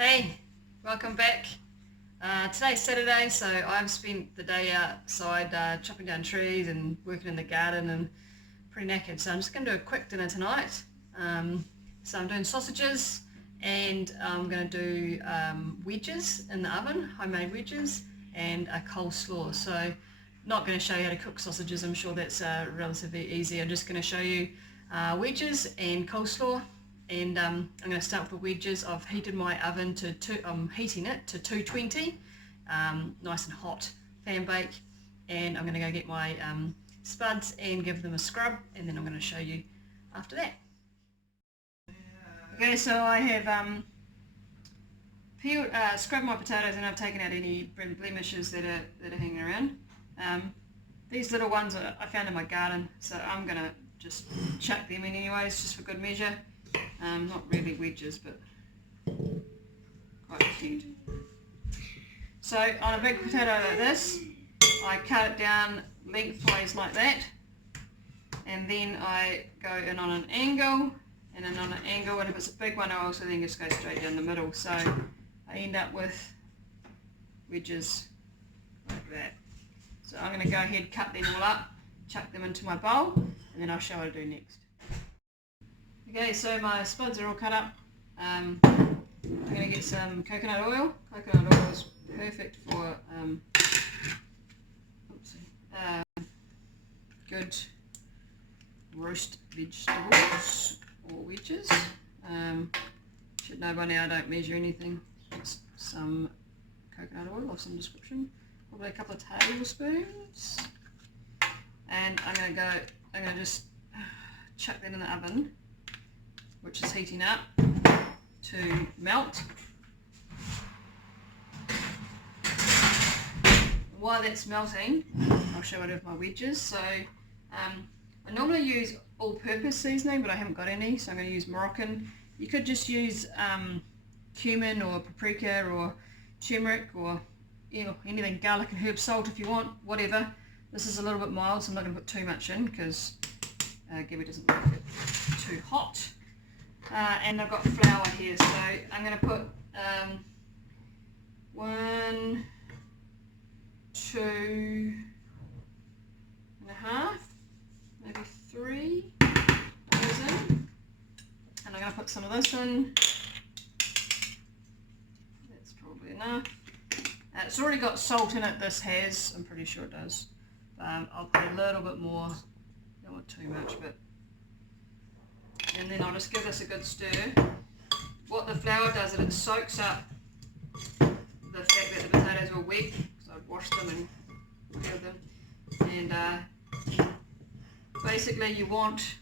Hey, welcome back. Today's Saturday, so I've spent the day outside chopping down trees and working in the garden and pretty knackered. So I'm just going to do a quick dinner tonight. So I'm doing sausages and I'm going to do wedges in the oven, homemade wedges, and a coleslaw. So not going to show you how to cook sausages, I'm sure that's relatively easy. I'm just going to show you wedges and coleslaw. And I'm going to start with the wedges. I've heated my oven to I'm heating it to 220, nice and hot, fan bake. And I'm going to go get my spuds and give them a scrub, and then I'm going to show you after that. Okay, so I have scrubbed my potatoes and I've taken out any blemishes that are hanging around. These little ones I found in my garden, so I'm going to just chuck them in anyways, just for good measure. Not really wedges, but quite cute. So on a big potato like this, I cut it down lengthways like that, and then I go in on an angle, and then on an angle, and if it's a big one I also then just go straight down the middle, so I end up with wedges like that. So I'm going to go ahead, cut them all up, chuck them into my bowl, and then I'll show what I do next. Okay, so my spuds are all cut up. I'm going to get some coconut oil. Coconut oil is perfect for good roast vegetables or wedges. Should know by now I don't measure anything. Just some coconut oil of some description. Probably a couple of tablespoons. And I'm going to just chuck that in the oven, which is heating up to melt. While that's melting, I'll show it with my wedges. So I normally use all-purpose seasoning, but I haven't got any, so I'm going to use Moroccan. You could just use cumin or paprika or turmeric or anything, garlic and herb salt if you want, whatever. This is a little bit mild, so I'm not going to put too much in because Gabby doesn't like it too hot. And I've got flour here, so I'm going to put 1, 2 and a half, maybe 3 of those in, and I'm going to put some of this in. That's probably enough. It's already got salt in it, this has, I'm pretty sure it does. I'll put a little bit more, don't want too much, but and then I'll just give this a good stir. What the flour does is it soaks up the fact that the potatoes were wet, so I've washed them and peeled them. And basically you want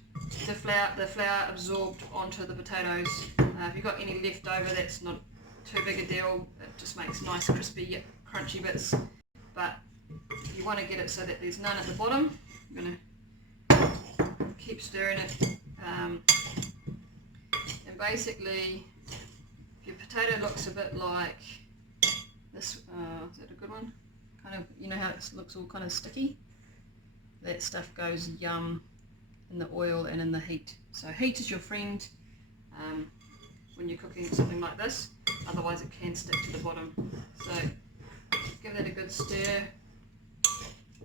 the flour absorbed onto the potatoes. If you've got any left over, that's not too big a deal. It just makes nice crispy, crunchy bits. But you want to get it so that there's none at the bottom. I'm going to keep stirring it. And basically, if your potato looks a bit like this, is that a good one? Kind of, you know how it looks all kind of sticky? That stuff goes yum in the oil and in the heat. So heat is your friend when you're cooking something like this, otherwise it can stick to the bottom. So give that a good stir.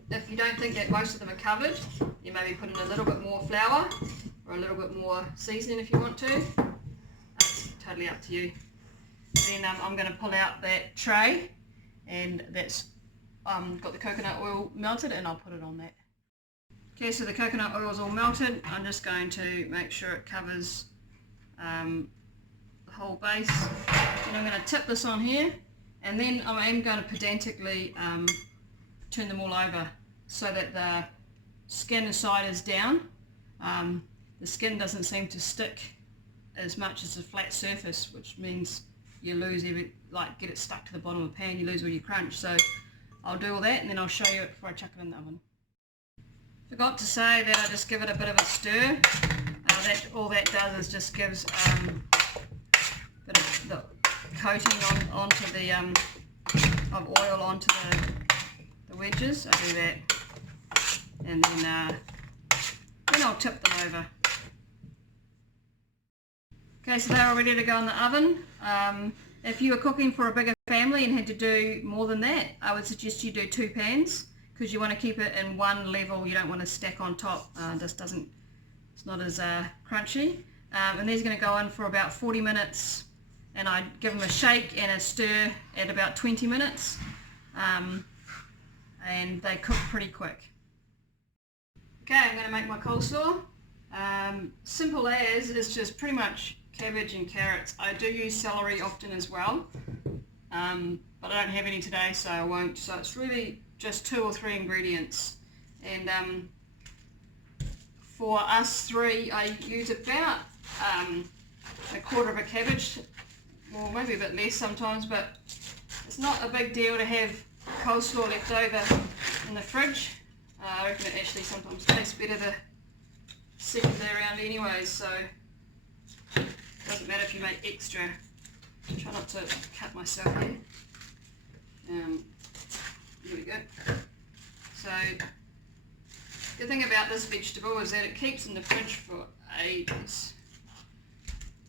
If you don't think that most of them are covered, you maybe put in a little bit more flour or a little bit more seasoning if you want to. That's totally up to you. Then I'm going to pull out that tray, and that's got the coconut oil melted, and I'll put it on that. Okay, so the coconut oil is all melted. I'm just going to make sure it covers the whole base. And I'm going to tip this on here, and then I'm going to pedantically turn them all over so that the skin inside is down. The skin doesn't seem to stick as much as a flat surface, which means you lose get it stuck to the bottom of the pan, you lose all your crunch. So I'll do all that, and then I'll show you it before I chuck it in the oven. Forgot to say that I just give it a bit of a stir. All that does is just gives a bit of the coating onto the of oil onto the wedges. I do that, and then I'll tip them over. Okay, so they're all ready to go in the oven. If you were cooking for a bigger family and had to do more than that, I would suggest you do 2 pans because you want to keep it in one level. You don't want to stack on top. It's not as crunchy. And these are going to go in for about 40 minutes, and I give them a shake and a stir at about 20 minutes, and they cook pretty quick. Okay, I'm going to make my coleslaw. Simple as, it's just pretty much cabbage and carrots. I do use celery often as well, but I don't have any today, so I won't. So it's really just 2 or 3 ingredients, and for us 3 I use about a quarter of a cabbage, or maybe a bit less sometimes, but it's not a big deal to have coleslaw left over in the fridge. I reckon it actually sometimes tastes better the second day around anyways, so it doesn't matter if you make extra. Try not to cut myself here. There we go. So the thing about this vegetable is that it keeps in the fridge for ages.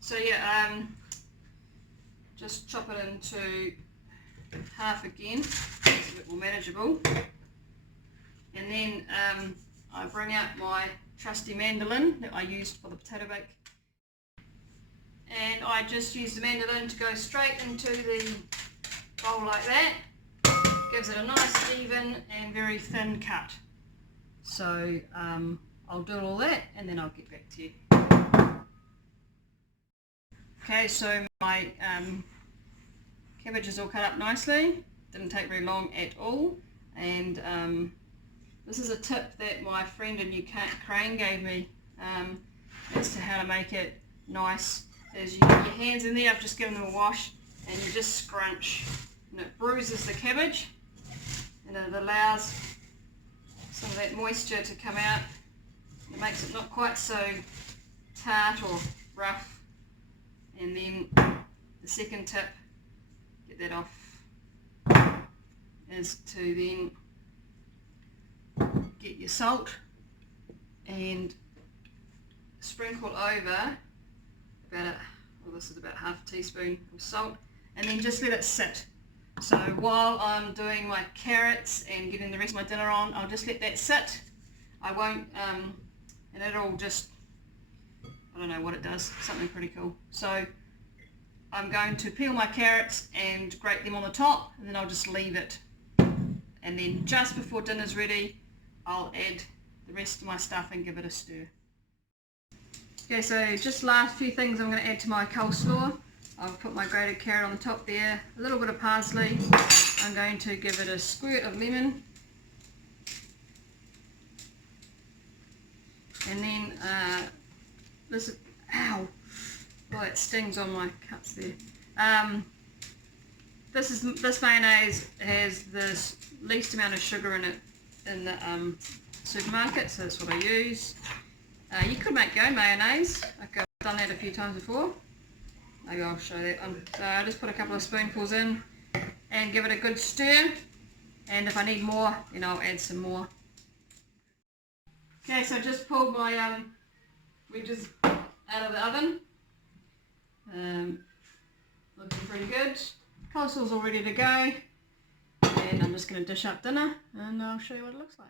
So yeah, just chop it into half again, it's a bit more manageable. And then I bring out my trusty mandolin that I used for the potato bake. And I just use the mandolin to go straight into the bowl like that. Gives it a nice, even and very thin cut. So I'll do all that and then I'll get back to you. Okay, so my cabbage is all cut up nicely. Didn't take very long at all. And this is a tip that my friend in Ukraine gave me as to how to make it nice. Is you get your hands in there, I've just given them a wash, and you just scrunch. And it bruises the cabbage, and it allows some of that moisture to come out. It makes it not quite so tart or rough. And then the second tip, get that off, is to then get your salt and sprinkle over this is about half a teaspoon of salt, and then just let it sit. So while I'm doing my carrots and getting the rest of my dinner on, I'll just let that sit. I won't, and it'll just, I don't know what it does, something pretty cool. So I'm going to peel my carrots and grate them on the top, and then I'll just leave it. And then just before dinner's ready, I'll add the rest of my stuff and give it a stir. Okay, so just last few things I'm going to add to my coleslaw. I'll put my grated carrot on the top there, a little bit of parsley. I'm going to give it a squirt of lemon. And then this, ow, oh, it stings on my cuts there. This mayonnaise has the least amount of sugar in it in the supermarket, so that's what I use. You could make your own mayonnaise. I've done that a few times before. Maybe I'll show that one. So I just put a couple of spoonfuls in and give it a good stir. And if I need more, then I'll add some more. Okay, so I just pulled my wedges out of the oven. Looking pretty good. Coleslaw's all ready to go. And I'm just going to dish up dinner and I'll show you what it looks like.